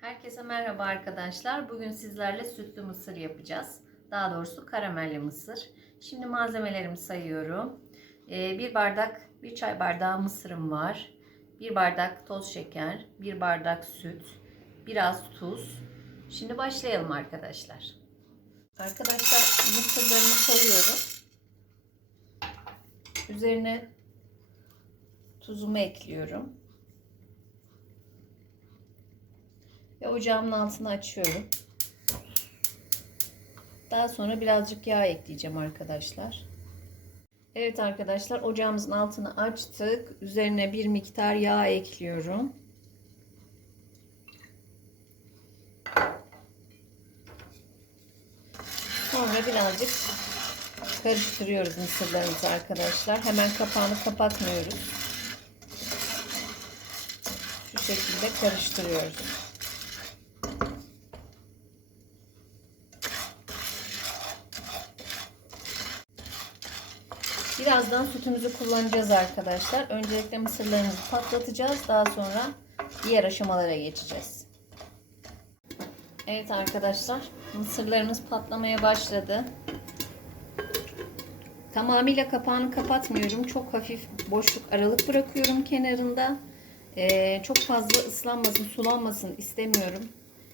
Herkese merhaba arkadaşlar. Bugün sizlerle sütlü mısır yapacağız. Daha doğrusu karamelli mısır. Şimdi malzemelerimi sayıyorum. Ee, bir bardak, bir çay bardağı mısırım var. Bir bardak toz şeker, bir bardak süt, biraz tuz. Şimdi başlayalım arkadaşlar. Arkadaşlar mısırlarımı soyuyorum. Üzerine tuzumu ekliyorum. Ve ocağımın altını açıyorum. Daha sonra birazcık yağ ekleyeceğim arkadaşlar. Evet arkadaşlar ocağımızın altını açtık. Üzerine bir miktar yağ ekliyorum. Sonra birazcık karıştırıyoruz mısırlarımızı arkadaşlar. Hemen kapağını kapatmıyoruz. Şu şekilde karıştırıyoruz. Birazdan sütümüzü kullanacağız arkadaşlar. Öncelikle mısırlarımızı patlatacağız. Daha sonra diğer aşamalara geçeceğiz. Evet arkadaşlar mısırlarımız patlamaya başladı. Tamamıyla kapağını kapatmıyorum. Çok hafif boşluk aralık bırakıyorum kenarında. Ee, çok fazla ıslanmasın, sulanmasın istemiyorum.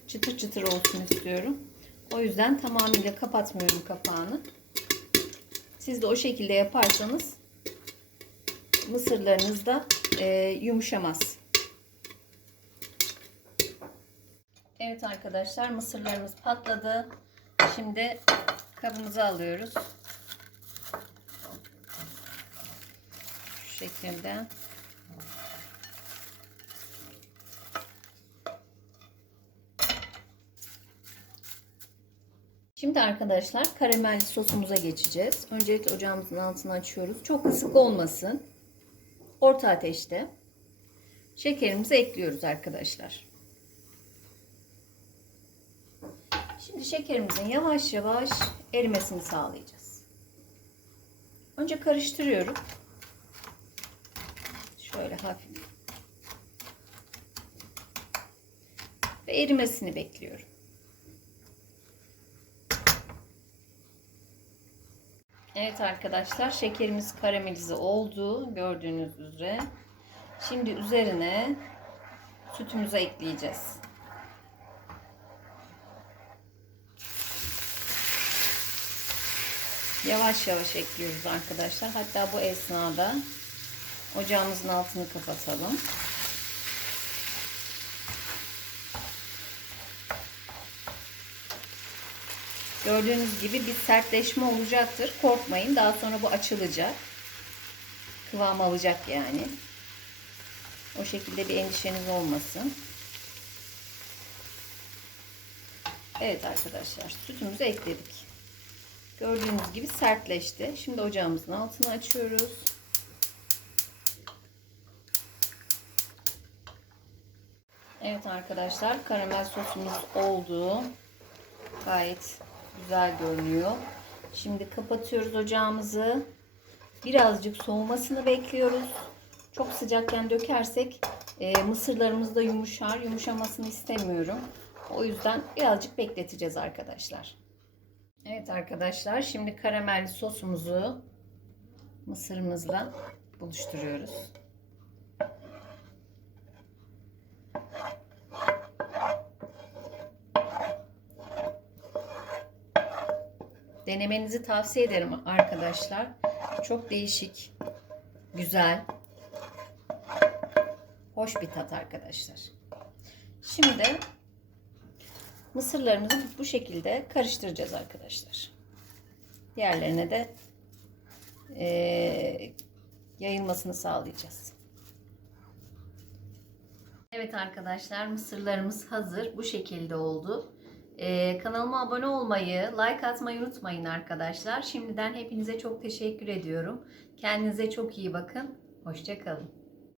Çıtır çıtır olsun istiyorum. O yüzden tamamıyla kapatmıyorum kapağını. Siz de o şekilde yaparsanız mısırlarınız da e, yumuşamaz. Evet arkadaşlar mısırlarımız patladı. Şimdi kabımıza alıyoruz. Şu şekilde. Şimdi arkadaşlar karamelli sosumuza geçeceğiz. Öncelikle ocağımızın altını açıyoruz. Çok ısık olmasın. Orta ateşte. Şekerimizi ekliyoruz arkadaşlar. Şimdi şekerimizin yavaş yavaş erimesini sağlayacağız. Önce karıştırıyorum. Şöyle hafif. Ve erimesini bekliyorum. Evet arkadaşlar şekerimiz karamelize oldu gördüğünüz üzere. Şimdi üzerine sütümüzü ekleyeceğiz. Yavaş yavaş ekliyoruz arkadaşlar. Hatta bu esnada ocağımızın altını kapatalım. Gördüğünüz gibi bir sertleşme olacaktır. Korkmayın. Daha sonra bu açılacak. Kıvam alacak yani. O şekilde bir endişeniz olmasın. Evet arkadaşlar sütümüzü ekledik. Gördüğünüz gibi sertleşti. Şimdi ocağımızın altını açıyoruz. Evet arkadaşlar karamel sosumuz oldu. Gayet güzel görünüyor. Şimdi kapatıyoruz ocağımızı. Birazcık soğumasını bekliyoruz. Çok sıcakken dökersek e, mısırlarımız da yumuşar. Yumuşamasını istemiyorum. O yüzden birazcık bekleteceğiz arkadaşlar. Evet arkadaşlar şimdi karamel sosumuzu mısırımızla buluşturuyoruz. Denemenizi tavsiye ederim arkadaşlar. Çok değişik, güzel, hoş bir tat arkadaşlar. Şimdi mısırlarımızı bu şekilde karıştıracağız arkadaşlar. Diğerlerine de e, yayılmasını sağlayacağız. Evet arkadaşlar mısırlarımız hazır. Bu şekilde oldu. Ee, kanalıma abone olmayı, like atmayı unutmayın arkadaşlar. Şimdiden hepinize çok teşekkür ediyorum. Kendinize çok iyi bakın. Hoşçakalın.